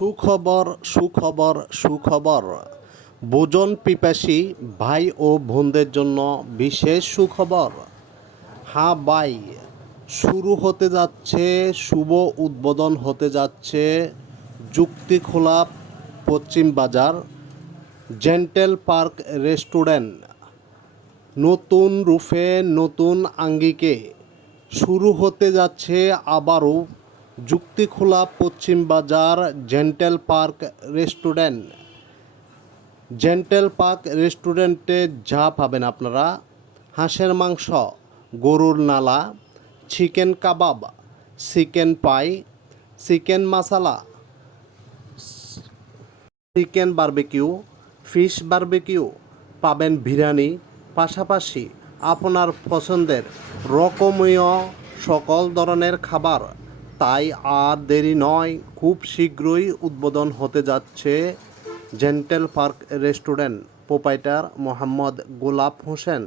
সুখবর সুখবর সুখবর। ভোজন পিপাসী ভাই ও বোনদের জন্য বিশেষ সুখবর। হ্যাঁ বাই শুরু হতে যাচ্ছে, শুভ উদ্বোধন হতে যাচ্ছে, যুক্তি খোলা পশ্চিম বাজার, জেন্টেল পার্ক রেস্টুরেন্ট, নতুন রূপে নতুন আঙ্গিকে। শুরু হতে যাচ্ছে আবারও Juktikhola Paschim Bazar gentle park restaurant. Gentle park রেস্টুরেন্টে যা পাবেন আপনারা, হাঁসের মাংস, গরুর নালা, chicken kebab, chicken pie, chicken masala chicken barbecue, fish barbecue পাবেন বিরিয়ানি। পাশাপাশি আপনার পছন্দের রকমীয় সকল ধরনের খাবার তাই আর দেরি নয়, খুব শীঘ্রই উদ্বোধন হতে যাচ্ছে gentle park restaurant proprietor Mohammad Golap Hossain.